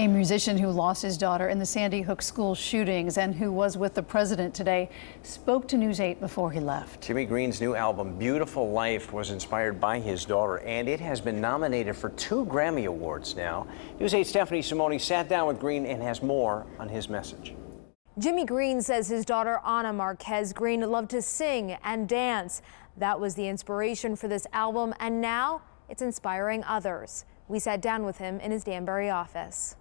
A musician who lost his daughter in the Sandy Hook school shootings and who was with the president today spoke to News 8 before he left. Jimmy Green's new album, Beautiful Life, was inspired by his daughter, and it has been nominated for 2 Grammy Awards now. News 8's Stephanie Simone sat down with Green and has more on his message. Jimmy Green says his daughter Ana Marquez Green loved to sing and dance. That was the inspiration for this album, and now it's inspiring others. We sat down with him in his Danbury office.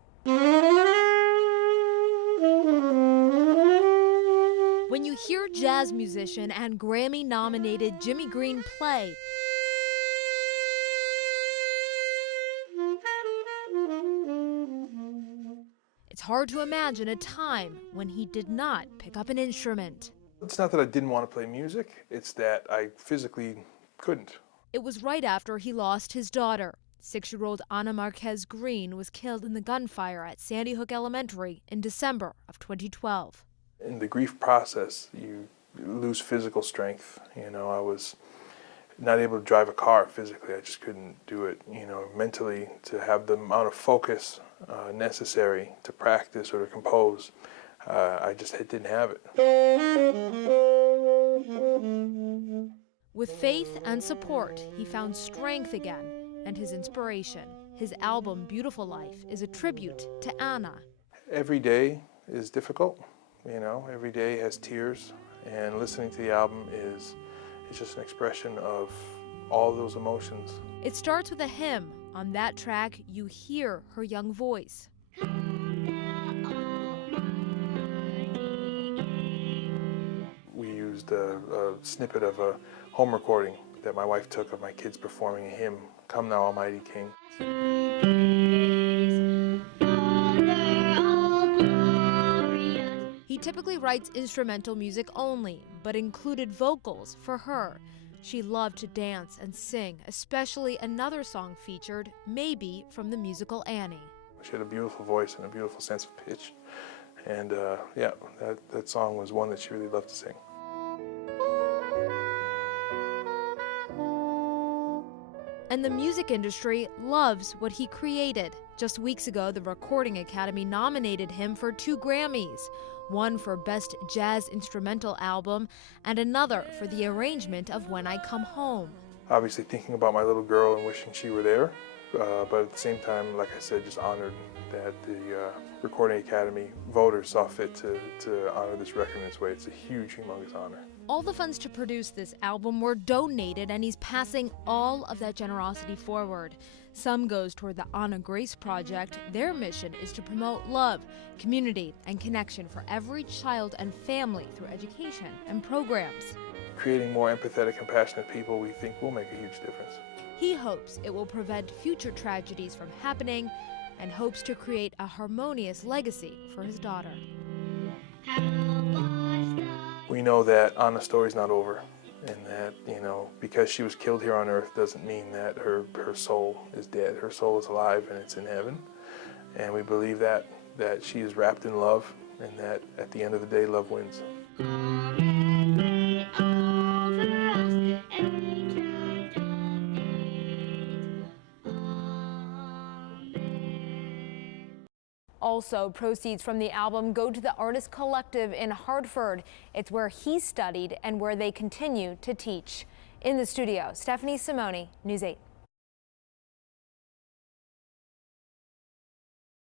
When you hear jazz musician and Grammy-nominated Jimmy Green play, it's hard to imagine a time when he did not pick up an instrument. It's not that I didn't want to play music, it's that I physically couldn't. It was right after he lost his daughter. 6-year-old Ana Marquez Green was killed in the gunfire at Sandy Hook Elementary in December of 2012. In the grief process, you lose physical strength. You know, I was not able to drive a car physically. I just couldn't do it. You know, mentally, to have the amount of focus necessary to practice or to compose, I just didn't have it. With faith and support, he found strength again and his inspiration. His album, Beautiful Life, is a tribute to Ana. Every day is difficult, you know, every day has tears, and listening to the album is just an expression of all those emotions. It starts with a hymn. On that track, you hear her young voice. We used a snippet of a home recording that my wife took of my kids performing a hymn, Come Thou Almighty King. He typically writes instrumental music only, but included vocals for her. She loved to dance and sing, especially another song featured, Maybe, from the musical Annie. She had a beautiful voice and a beautiful sense of pitch. And yeah, that song was one that she really loved to sing. And the music industry loves what he created. Just weeks ago, the Recording Academy nominated him for 2 Grammys, one for Best Jazz Instrumental Album and another for the arrangement of When I Come Home. Obviously thinking about my little girl and wishing she were there, but at the same time, like I said, just honored that the Recording Academy voters saw fit to honor this record in this way. It's a huge, humongous honor. All the funds to produce this album were donated, and he's passing all of that generosity forward. Some goes toward the Ana Grace Project. Their mission is to promote love, community, and connection for every child and family through education and programs. Creating more empathetic, compassionate people, we think, will make a huge difference. He hopes it will prevent future tragedies from happening and hopes to create a harmonious legacy for his daughter. We know that Ana's story's not over, and that, you know, because she was killed here on earth doesn't mean that her soul is dead. Her soul is alive and it's in heaven. And we believe that she is wrapped in love, and that at the end of the day, love wins. Also, proceeds from the album go to the Artist Collective in Hartford. It's where he studied and where they continue to teach. In the studio, Stephanie Simone, News 8.